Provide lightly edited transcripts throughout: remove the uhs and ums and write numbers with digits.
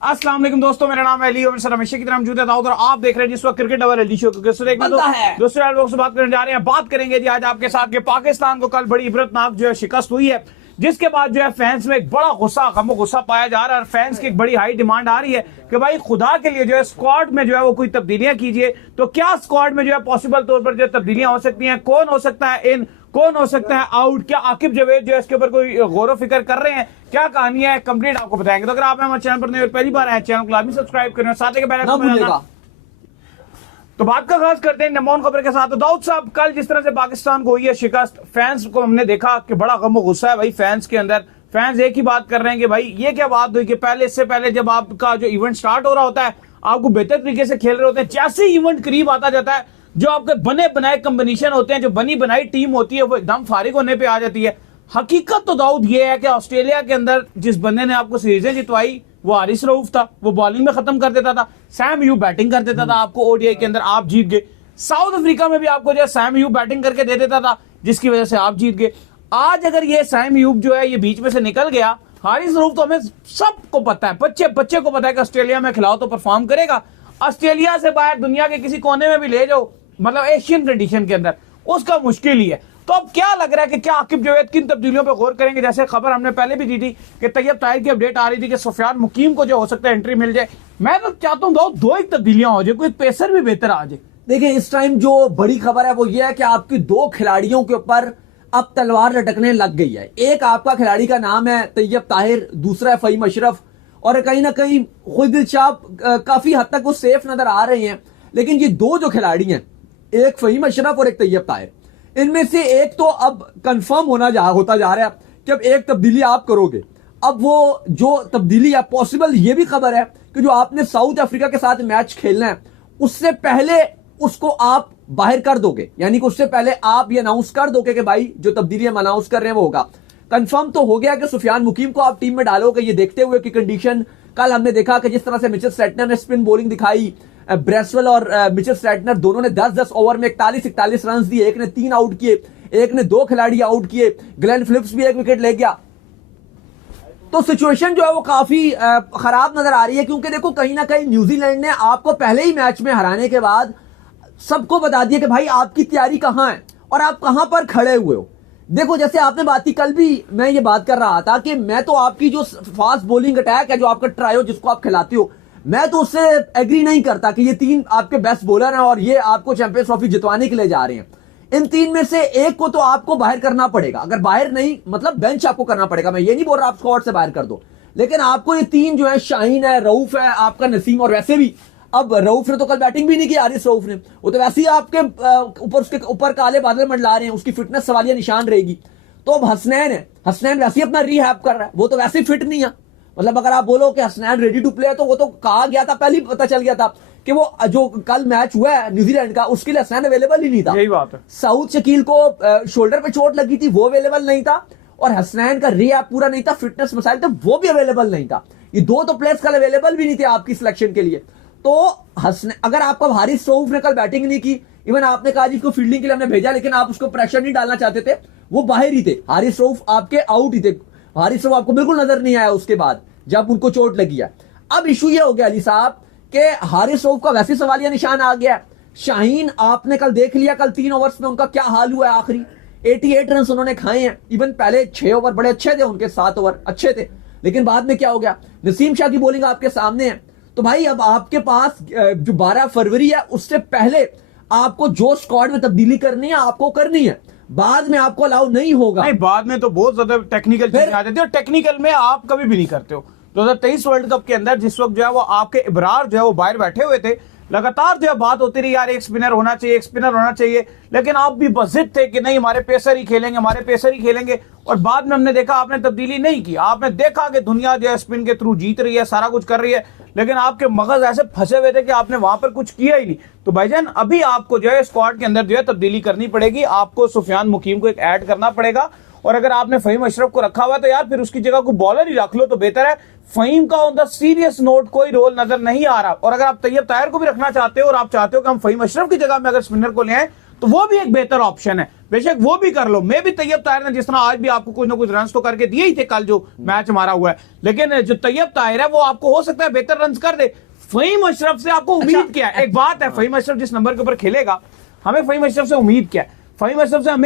अस्सलाम वालेकुम दोस्तों, मेरा नाम है अली और सर हमेशा की तरह मौजूद है दाऊद और आप देख रहे हैं जिस वक्त क्रिकेट अवर एडी शो क्योंकि देखना तो दूसरे लोगों से बात करने जा रहे हैं। बात करेंगे जी आज आपके साथ कि पाकिस्तान को कल बड़ी इबरतनाक जो है शिकस्त हुई है, जिसके बाद जो है फैंस में एक बड़ा गुस्सा पाया जा रहा है और फैंस की एक बड़ी हाई डिमांड आ रही है कि भाई खुदा के लिए जो है स्क्वाड में जो है वो कोई तब्दीलियां कीजिए। तो क्या स्क्वाड में जो है पॉसिबल तौर पर जो तब्दीलियां हो सकती हैं, कौन हो सकता है इन, कौन हो सकता है आउट, क्या आकिब जावेद जो है इसके ऊपर कोई गौर फिक्र कर रहे हैं, क्या कहानी है कंप्लीट आपको बताएंगे। तो अगर आप हमारे चैनल पर नहीं पहली बार आए चैनल को लाजमी सब्सक्राइब करें, साथ ही तो बात का आगाज करते हैं नमोन खबर के साथ। तो दाऊद साहब, कल जिस तरह से पाकिस्तान को हुई है शिकस्त, फैंस को हमने देखा कि बड़ा गम गुस्सा है भाई फैंस के अंदर। फैंस एक ही बात कर रहे हैं कि भाई ये क्या बात हुई कि पहले, इससे पहले जब आपका जो इवेंट स्टार्ट हो रहा होता है आपको बेहतर तरीके से खेल रहे होते हैं, जैसे ही इवेंट करीब आता जाता है जो आपके बने बनाए कॉम्बिनेशन होते हैं, जो बनी बनाई टीम होती है वो एकदम फारिग होने पे आ जाती है। हकीकत तो दाऊद ये है कि ऑस्ट्रेलिया के अंदर जिस बंदे ने आपको सीरीजें जितवाई वो हारिस रऊफ था, वो बॉलिंग में खत्म कर देता था, सैम यूब बैटिंग कर देता था आपको ओडीआई के अंदर, आप जीत गए। साउथ अफ्रीका में भी आपको जो है सैम यूब बैटिंग करके दे देता था जिसकी वजह से आप जीत गए। आज अगर ये सैम यूब जो है ये बीच में से निकल गया, हारिस रऊफ तो हमें सबको पता है, बच्चे को पता है कि ऑस्ट्रेलिया में खिलाओ तो परफॉर्म करेगा। ऑस्ट्रेलिया से बाहर दुनिया के किसी कोने में भी ले जाओ, मतलब एशियन कंडीशन के अंदर, उसका मुश्किल ही है। तो अब क्या लग रहा है कि क्या आकिब जावेद किन तब्दीलियों पर गौर करेंगे? जैसे खबर हमने पहले भी दी थी कि तैयब ताहिर की अपडेट आ रही थी कि सुफियान मुकीम को जो हो सकता है एंट्री मिल जाए। मैं तो चाहता हूँ दो एक तब्दीलियां हो जाए, कोई पेसर भी बेहतर आ जाए। देखिए, इस टाइम जो बड़ी खबर है वो ये है कि आपकी दो खिलाड़ियों के ऊपर अब तलवार लटकने लग गई है। एक आपका खिलाड़ी का नाम है तैयब ताहिर, दूसरा है फहीम अशरफ, और कहीं ना कहीं खुद दिलशाद काफी हद तक वो सेफ नजर आ रहे हैं। लेकिन ये दो जो खिलाड़ी हैं, एक फहीम अशरफ और एक तैयब ताहिर, इनमें से एक तो अब कंफर्म होता जा रहा है कि अब एक तब्दीली आप करोगे। अब वो जो तब्दीली है पॉसिबल, ये भी खबर है कि जो आपने साउथ अफ्रीका के साथ मैच खेलना है उससे पहले उसको आप बाहर कर दोगे, यानी कि उससे पहले आप ये अनाउंस कर दोगे कि भाई जो तब्दीली हम अनाउंस कर रहे हैं वो होगा। कंफर्म तो हो गया कि सुफियान मुकीम को आप टीम में डालोगे, ये देखते हुए कि कंडीशन कल हमने देखा कि जिस तरह से मिचेल स्ट्रैटनर ने स्पिन बॉलिंग दिखाई, ब्रेसवेल और मिचेल स्ट्रैटनर दोनों ने 10-10 ओवर में 41-41 रन दिए, एक ने 3 आउट किए, एक ने 2 खिलाड़ी आउट किए, ग्लेन फिलिप्स भी 1 विकेट ले गया। तो सिचुएशन जो है वो काफी खराब नजर आ रही है, क्योंकि देखो कहीं ना कहीं न्यूजीलैंड ने आपको पहले ही मैच में हराने के बाद सबको बता दिया कि भाई आपकी तैयारी कहां है और आप कहां पर खड़े हुए हो। देखो, जैसे आपने बात की, कल भी मैं ये बात कर रहा था कि मैं तो आपकी जो फास्ट बॉलिंग अटैक है, जो आपका ट्रायो जिसको आप खिलाते हो, मैं तो उससे एग्री नहीं करता कि ये 3 आपके बेस्ट बॉलर हैं और ये आपको चैंपियंस ट्रॉफी जितवाने के लिए जा रहे हैं। इन 3 में से एक को तो आपको बाहर करना पड़ेगा। अगर बाहर नहीं, मतलब बेंच आपको करना पड़ेगा। मैं ये नहीं बोल रहा आप स्क्वाड से बाहर कर दो, लेकिन आपको ये 3 जो है, शाहीन है, रऊफ है, आपका नसीम, और वैसे भी अब रऊफ ने तो कल बैटिंग भी नहीं की, हारिस रऊफ ने, वो तो वैसे ही आपके ऊपर, उसके ऊपर काले बादल मंडला रहे हैं, उसकी फिटनेस सवालिया निशान रहेगी। तो अब हसनैन है, हसनैन वैसे ही अपना रिहैब कर रहा है, वो तो वैसे ही फिट नहीं है। मतलब अगर आप बोलो कि हसनैन रेडी टू प्ले, तो वो तो कहा गया था, पहले ही पता चल गया था कि वो जो कल मैच हुआ है न्यूजीलैंड का, उसके लिए हसनैन अवेलेबल ही नहीं था। यही बात है। साउथ शकील को शोल्डर पे चोट लगी थी, वो अवेलेबल नहीं था, और हसनैन का रिहैब पूरा नहीं था, फिटनेस मसाइल थे, वो भी अवेलेबल नहीं था। ये दो तो प्लेयर्स कल अवेलेबल भी नहीं थे आपकी सिलेक्शन के लिए। तो अगर आपका हारिस रऊफ ने कल बैटिंग नहीं की, इवन आपने कहा जिसको फील्डिंग के लिए हमने भेजा, लेकिन आप उसको प्रेशर नहीं डालना चाहते थे, वो बाहर ही थे, हारिस रऊफ आपके आउट ही थे। हारिस रऊफ आपको बिल्कुल नजर नहीं आया उसके बाद जब उनको चोट लगी है। अब इशू ये हो गया अली साहब कि हारिस रऊफ का वैसे सवालिया निशान आ गया। शाहीन आपने कल देख लिया, कल 3 ओवर्स में उनका क्या हाल हुआ है, आखिरी 88 रन उन्होंने खाए हैं। इवन पहले 6 ओवर बड़े अच्छे थे उनके, 7 ओवर अच्छे थे, लेकिन बाद में क्या हो गया, नसीम शाह की बॉलिंग आपके सामने है। तो भाई अब आपके पास जो 12 फरवरी है उससे पहले आपको जो स्क्वाड में तब्दीली करनी है आपको करनी है, बाद में आपको अलाउ नहीं होगा। नहीं, बाद में तो बहुत ज्यादा टेक्निकल चीजें आ जाती है और टेक्निकल में आप कभी भी नहीं करते हो। 2023 वर्ल्ड कप के अंदर जिस वक्त जो है वो आपके इब्रार जो है वो बाहर बैठे हुए थे, लगातार जो है बात होती रही यार एक स्पिनर होना चाहिए, एक स्पिनर होना चाहिए, लेकिन आप भी बजिद थे कि नहीं हमारे पेसर ही खेलेंगे, हमारे पेसर ही खेलेंगे। और बाद में हमने देखा आपने तब्दीली नहीं की, आपने देखा कि दुनिया जो है स्पिन के थ्रू जीत रही है, सारा कुछ कर रही है, लेकिन आपके मगज ऐसे फंसे हुए थे कि आपने वहां पर कुछ किया ही नहीं। तो भाईजान अभी आपको जो है स्क्वाड के अंदर जो है तब्दीली करनी पड़ेगी, आपको सुफियान मुकीम को एक ऐड करना पड़ेगा, और अगर आपने फहीम अशरफ को रखा हुआ तो यार फिर उसकी जगह को बॉलर ही रख लो तो बेहतर है। फहीम का ऑन द सीरियस नोट कोई रोल नजर नहीं आ रहा, और अगर आप तैयब ताहिर को भी रखना चाहते हो और आप चाहते हो कि हम फहीम अशरफ की जगह में अगर स्पिनर को ले आए तो वो भी एक बेहतर ऑप्शन है, बेशक वो भी कर लो। मैं भी तैयब ताहिर ने जिस तरह आज भी आपको कुछ ना कुछ रन तो करके दिए ही थे कल जो मैच हमारा हुआ है, लेकिन जो तैयब ताहिर है वो आपको हो सकता है बेहतर रन कर दे। फहीम अशरफ से आपको उम्मीद क्या है? एक बात है, फहीम अशरफ जिस नंबर के ऊपर खेलेगा, हमें फहीम अशरफ से उम्मीद क्या है? फहीम अशरफ से हम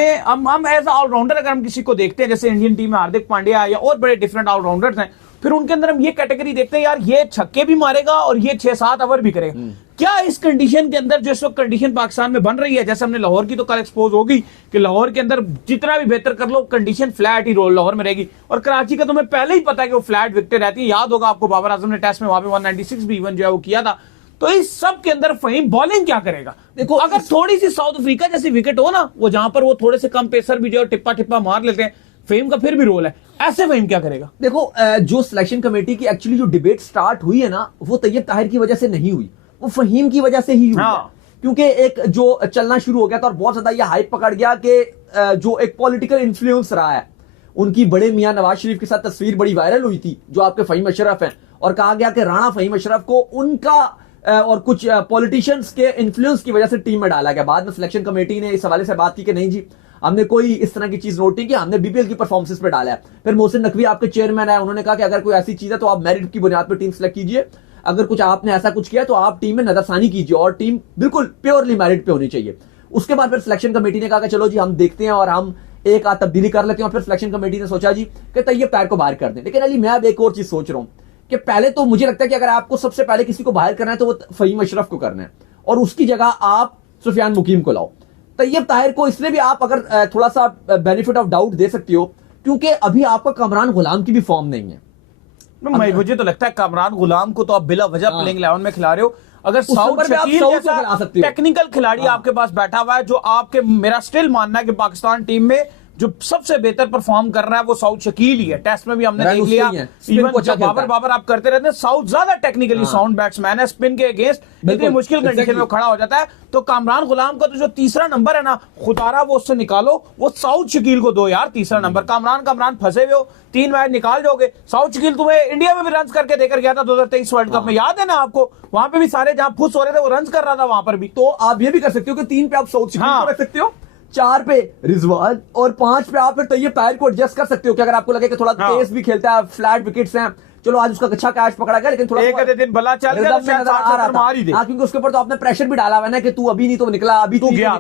एज ऑलराउंडर अगर हम किसी को देखते हैं, जैसे इंडियन टीम में हार्दिक पांड्या या और बड़े डिफरेंट ऑलराउंडर्स हैं, फिर उनके अंदर हम ये कैटेगरी देखते हैं, यार ये छक्के भी मारेगा और ये 6-7 ओवर भी करेगा। क्या इस कंडीशन के अंदर, जो इस वक्त कंडीशन पाकिस्तान में बन रही है, जैसे हमने लाहौर की तो कल एक्सपोज होगी कि लाहौर के अंदर जितना भी बेहतर कर लो कंडीशन फ्लैट ही रोल लाहौर में रहेगी, और कराची का तुम्हें पहले ही पता है कि वो फ्लैट विकेटें रहती है। याद होगा आपको बाबर आजम ने टेस्ट में वहां पे 196 भी इवन जो है वो किया था। तो इस सब के अंदर फहीम बॉलिंग क्या करेगा? देखो, अगर थोड़ी सी साउथ अफ्रीका जैसी विकेट हो ना, वो जहां पर वो थोड़े से कम पेसर भी जो टिप्पा टिप्पा मार लेते हैं, फहीम का फिर भी रोल है। ऐसे फहीम क्या करेगा? देखो, जो सिलेक्शन कमेटी की एक्चुअली जो डिबेट स्टार्ट हुई है ना, वो तैयब ताहिर की वजह से नहीं हुई, वो फहीम की वजह से ही हुई है। क्योंकि एक जो चलना शुरू हो गया था और बहुत ज्यादा ये हाइप पकड़ गया कि जो एक पॉलिटिकल इन्फ्लुएंस रहा है, उनकी बड़े मियां नवाज शरीफ के साथ तस्वीर बड़ी वायरल हुई थी जो आपके फहीम अशरफ हैं, और कहा गया कि राणा फहीम अशरफ को उनका और कुछ पॉलिटिशियंस के इन्फ्लुएंस की वजह से टीम में डाला गया। बाद में सिलेक्शन कमेटी ने इस हवाले से बात की कि नहीं जी, हमने कोई इस तरह की चीज नोट नहीं की, हमने बीपीएल की परफॉर्मेंस पे डाला है। फिर मोहसिन नकवी आपके चेयरमैन है, उन्होंने कहा कि अगर कोई ऐसी चीज है तो आप मेरिट की बुनियाद पर टीम सेलेक्ट कीजिए, अगर कुछ आपने ऐसा कुछ किया तो आप टीम में नजरसानी कीजिए और टीम बिल्कुल प्योरली मेरिट पे होनी चाहिए। उसके बाद फिर सिलेक्शन कमेटी ने कहा कि चलो जी हम देखते हैं और हम एक आध तब्दीली कर लेते हैं, और फिर सिलेक्शन कमेटी ने सोचा जी कि तैयब ताहिर को बाहर कर दें। लेकिन अली, मैं अब एक और चीज सोच रहा हूं कि पहले तो मुझे लगता है कि अगर आपको सबसे पहले किसी को बाहर करना है तो वो फहीम अशरफ को करना है, और उसकी जगह आप सुफियान मुकीम को लाओ। तैयब ताहिर को इसलिए भी आप अगर थोड़ा सा बेनिफिट ऑफ डाउट दे सकते हो क्योंकि अभी आपका कमरान गुलाम की भी फॉर्म नहीं है। मुझे तो लगता है कमरान गुलाम को तो आप बिला वजह प्लेइंग 11 में खिला रहे हो। अगर साउथ शकील जैसा टेक्निकल खिलाड़ी आपके पास बैठा हुआ है, जो आपके, मेरा स्टिल मानना है कि पाकिस्तान टीम में जो सबसे बेहतर परफॉर्म कर रहा है वो साउथ शकील ही है। टेस्ट में भी हमने देख लिया, इवन जब बाबर आप करते रहते हैं, साउथ ज्यादा टेक्निकली साउंड बैट्समैन है, स्पिन के अगेंस्ट इतनी मुश्किल कंडीशन में खड़ा हो जाता है। तो कामरान गुलाम का तो जो तीसरा नंबर है ना, खुदारा वो उससे निकालो, वो साउथ शकील को दो यार तीसरा नंबर। कामरान फंसे हुए हो, 3 मैच निकाल जाओगे। साउथ शकील तुम्हें इंडिया में भी रन करके देकर गया था 2023 वर्ल्ड कप में, याद है ना आपको? वहां पे भी सारे जहां फुस हो रहे थे वो रन कर रहा था वहां पर भी। तो आप ये भी कर सकते हो कि 3 पे आप साउथ शकील को रख सकते हो, 4 पे रिजवान और 5 पे आप फिर तैयब ताहिर को एडजस्ट कर सकते हो कि अगर आपको लगे कि थोड़ा तेज भी खेलता है, फ्लैट विकेट्स हैं, चलो आज उसका अच्छा कैच पकड़ा गया, लेकिन थोड़ा एक दिन भला चल गया तो नजर आ रहा था। क्योंकि उसके ऊपर तो आपने प्रेशर भी डाला हुआ है ना कि तू अभी नहीं तो निकला, अभी तू गया,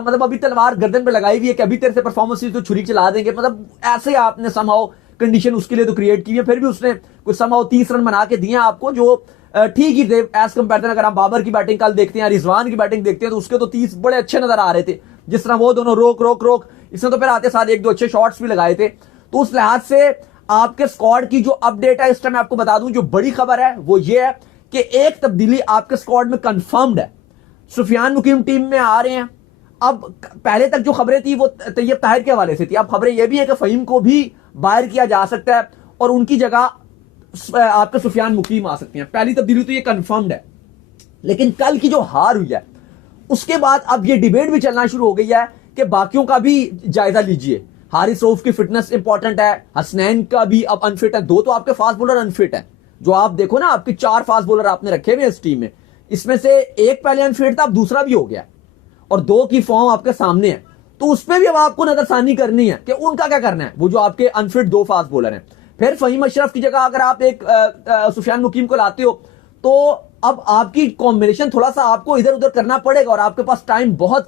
मतलब अभी तलवार गर्दन पे लगाई हुई है कि अभी तेरे से परफॉर्मेंस तो छुरी चला देंगे। मतलब ऐसे आपने समहाउ कंडीशन उसके लिए तो क्रिएट की है, फिर भी उसने कुछ समहाउ 30 रन बना के दिए आपको, जो ठीक ही थे एज कंपेरिजन। अगर आप बाबर की बैटिंग कल देखते हैं, रिजवान की बैटिंग देखते हैं, तो उसके तो 30 बड़े अच्छे नजर आ रहे थे, जिस तरह वो दोनों रोक इसने तो फिर आते साथ 1-2 अच्छे शॉट्स भी लगाए थे। तो उस लिहाज से आपके स्क्वाड की जो अपडेट है इस टाइम आपको बता दूं, जो बड़ी खबर है वो ये है कि एक तब्दीली आपके स्क्वाड में कंफर्म्ड है, सुफियान मुकीम टीम में आ रहे हैं। अब पहले तक जो खबरें थी वो तैयब ताहिर के हवाले से थी, अब खबरें ये भी है कि फहीम को भी बाहर किया जा सकता है और उनकी जगह आपके सुफियान मुकीम आ सकते हैं। पहली तब्दीली तो ये कंफर्म्ड है। लेकिन कल की जो हार हुई है उसके बाद अब ये डिबेट भी चलना शुरू हो गई है कि बाकियों का भी जायजा लीजिए। हारिस रऊफ की फिटनेस इंपॉर्टेंट है, हसनैन का भी अब अनफिट है, 2 तो आपके फास्ट बॉलर अनफिट है। जो आप देखो ना, आपके 4 फास्ट बॉलर आपने रखे हुए इस टीम में, इसमें से एक पहले अनफिट था, अब दूसरा भी हो गया और 2 की फॉर्म आपके सामने है। तो उसमें भी अब आपको नजरसानी करनी है कि उनका क्या करना है, वो जो आपके अनफिट 2 फास्ट बॉलर हैं। फिर फहीम अशरफ की जगह अगर आप एक सुफियान मुकीम को लाते हो तो अब आपकी कॉम्बिनेशन थोड़ा सा आपको इधर उधर करना पड़ेगा और आपके पास टाइम बहुत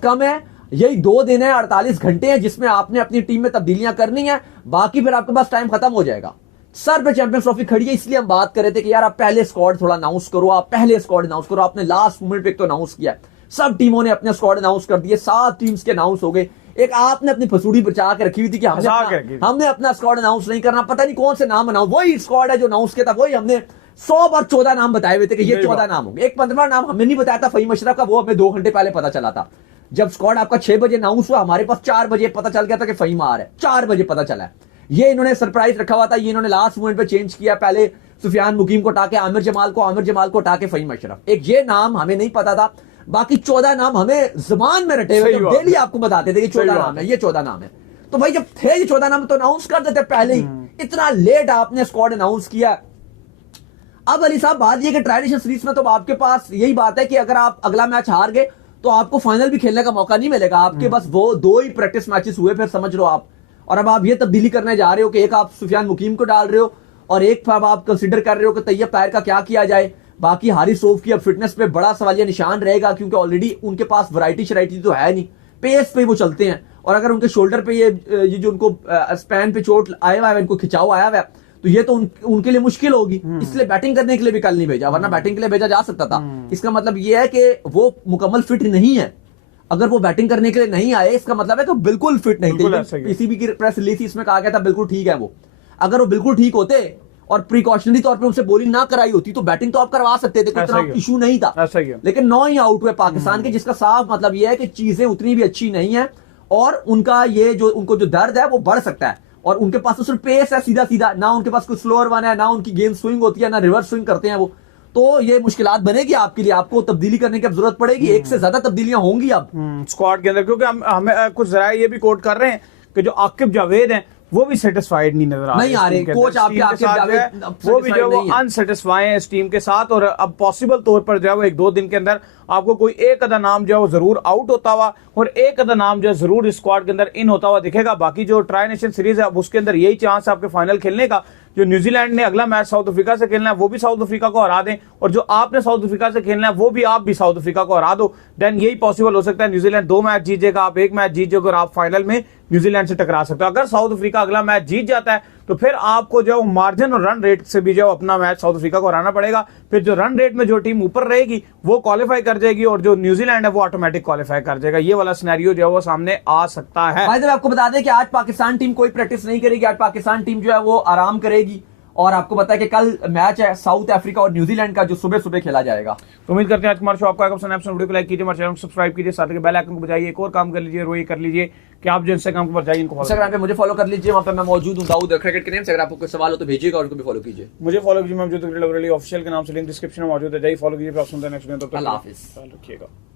कम है। यही 2 दिन है, 48 घंटे हैं जिसमें आपने अपनी टीम में तब्दीलियां करनी है, बाकी फिर आपके पास टाइम खत्म हो जाएगा। सर पे चैंपियंस ट्रॉफी खड़ी है, इसलिए हम बात कर रहे थे कि यार आप पहले स्क्वाड थोड़ा अनाउंस करो, आपने लास्ट मोमेंट पे तो अनाउंस किया, सब टीमों ने अपने स्क्वाड अनाउंस कर दिए, 7 टीम्स के अनाउंस हो गए। एक आपने अपनी फसूड़ी बचा के रखी हुई थी कि हमने अपना स्क्वाड अनाउंस नहीं करना, पता नहीं कौन से नाम अनाउंस, वही स्क्वाड है जो अनाउंस किया था, वही हमने 100 बार 14 नाम बताए हुए थे कि ये 14 नाम होंगे। एक 15वां नाम हमने नहीं बताया था फहीम अशरफ का, वो हमें 2 घंटे पहले पता चला था। जब स्क्वाड आपका 6 बजे अनाउंस हुआ, हमारे पास 4 बजे पता चल गया था कि फहीम आ रहा है, 4 बजे पता चला है। ये इन्होंने सरप्राइज रखा हुआ था, ये इन्होंने लास्ट मोमेंट पे चेंज किया, पहले सुफियान मुकीम को हटा के आमिर जमाल को हटा के फहीम अशरफ। एक ये नाम हमें नहीं पता था, बाकी 14 नाम हमें जुबान में रटे हुए, डेली आपको बताते थे कि 14 नाम है, ये 14 नाम है। तो भाई जब थे ये 14 नाम तो अनाउंस कर देते पहले ही, इतना लेट आपने स्क्वाड अनाउंस किया। अब अली साहब बात ये कि ट्राई नेशन सीरीज में तो आपके पास यही बात है कि अगर आप अगला मैच हार गए तो आपको फाइनल भी खेलने का मौका नहीं मिलेगा। आपके बस वो 2 ही प्रैक्टिस मैचेस हुए, फिर समझ लो आप। और अब आप ये तब्दीली करने जा रहे हो कि एक आप सुफियान मुकीम को डाल रहे हो और एक अब आप कंसिडर कर रहे हो कि तैयब ताहिर का क्या किया जाए। बाकी हारिस रऊफ की अब फिटनेस पे बड़ा सवालिया निशान रहेगा, क्योंकि ऑलरेडी उनके पास वैरायटी शराइटी तो है नहीं, पेस पे वो चलते हैं। और अगर उनके शोल्डर पे ये जो उनको स्पैन पे चोट आया हुआ है, इनको खिंचाव आया हुआ है, तो ये तो उनके लिए मुश्किल होगी। इसलिए बैटिंग करने के लिए भी कल नहीं भेजा, वरना बैटिंग के लिए भेजा जा सकता था। इसका मतलब ये है कि वो मुकम्मल फिट नहीं है। अगर वो बैटिंग करने के लिए नहीं आए, इसका मतलब है कि बिल्कुल फिट नहीं थे। पीसीबी की प्रेस रिलीज इसमें कहा गया था बिल्कुल ठीक है वो। अगर वो बिल्कुल ठीक होते और प्रिकॉशनरी तौर पे उनसे बॉलिंग ना कराई होती तो बैटिंग तो आप करवा सकते थे, इतना इशू नहीं था। लेकिन 9 ही आउट हुए पाकिस्तान के, जिसका साफ मतलब यह है कि चीजें उतनी भी अच्छी नहीं है और उनका ये जो उनको जो दर्द है वो बढ़ सकता है। और उनके पास तो सिर्फ पेस है सीधा सीधा, ना उनके पास कोई स्लोअर वन है, ना उनकी गेंद स्विंग होती है, ना रिवर्स स्विंग करते हैं वो। तो ये मुश्किलात बनेगी आपके लिए, आपको तब्दीली करने की अब जरूरत पड़ेगी। एक से ज्यादा तब्दीलियां होंगी अब स्क्वाड के अंदर, क्योंकि हमें कुछ जरा ये भी कोट कर रहे हैं कि जो आकिब जावेद हैं वो भी सेटिस्फाइड नहीं नजर नहीं आ रहे। कोच आपके वो भी जो है अनसेटिस्फाई है इस टीम के साथ। और अब पॉसिबल तौर पर जो है वो 1-2 दिन के अंदर आपको कोई एक आधा नाम जो है वो जरूर आउट होता हुआ और एक आधा नाम जो है जरूर इस स्क्वाड के अंदर इन होता हुआ दिखेगा। बाकी जो ट्राई नेशन सीरीज है उसके अंदर यही चांस है आपके फाइनल खेलने का। जो न्यूजीलैंड ने अगला मैच साउथ अफ्रीका से खेलना है वो भी साउथ अफ्रीका को हरा दें, और जो आपने साउथ अफ्रीका से खेलना है वो भी आप भी साउथ अफ्रीका को हरा दो, देन यही पॉसिबल हो सकता है। न्यूजीलैंड 2 मैच जीतेगा, आप 1 मैच जीत जाओगे और आप फाइनल में न्यूजीलैंड से टकरा सकते हो। अगर साउथ अफ्रीका अगला मैच जीत जाता है तो फिर आपको जो मार्जिन और रन रेट से भी जो अपना मैच साउथ अफ्रीका को हराना पड़ेगा। फिर जो रन रेट में जो टीम ऊपर रहेगी वो क्वालिफाई कर जाएगी और जो न्यूजीलैंड है वो ऑटोमेटिक क्वालिफाई कर जाएगा। ये वाला सिनेरियो जो है वो सामने आ सकता है। आपको बता दें कि आज पाकिस्तान टीम कोई प्रैक्टिस नहीं करेगी, आज पाकिस्तान टीम जो है वो आराम करेगी। और आपको पता है कि कल मैच है साउथ अफ्रीका और न्यूजीलैंड का, जो सुबह सुबह खेला जाएगा। तो उम्मीद करते हैं आज हमारे शो आपको वीडियो को लाइक कीजिए, हमारे चैनल को सब्सक्राइब कीजिए, साथ ही बेल आइकन को बजाइए। एक और काम कर लीजिए, रोई कर लीजिए कि आप जो इंस्टाग्राम पर जाइए, इंस्टाग्राम पे मुझे फॉलो कर लीजिए, वहां पे मैं मौजूद हूं दाऊद क्रिकेट के नेम से। अगर आपको कोई सवाल हो तो भेजिएगा और उनको भी फॉलो कीजिए। मुझे फॉलो कीजिए, मैं ऑफिशियल के नाम से लिंक डिस्क्रिप्शन में मौजूद है, जाइए फॉलो कीजिए। नेक्स्ट वीडियो तब तक अल्लाह हाफिज़, ख्याल रखिएगा।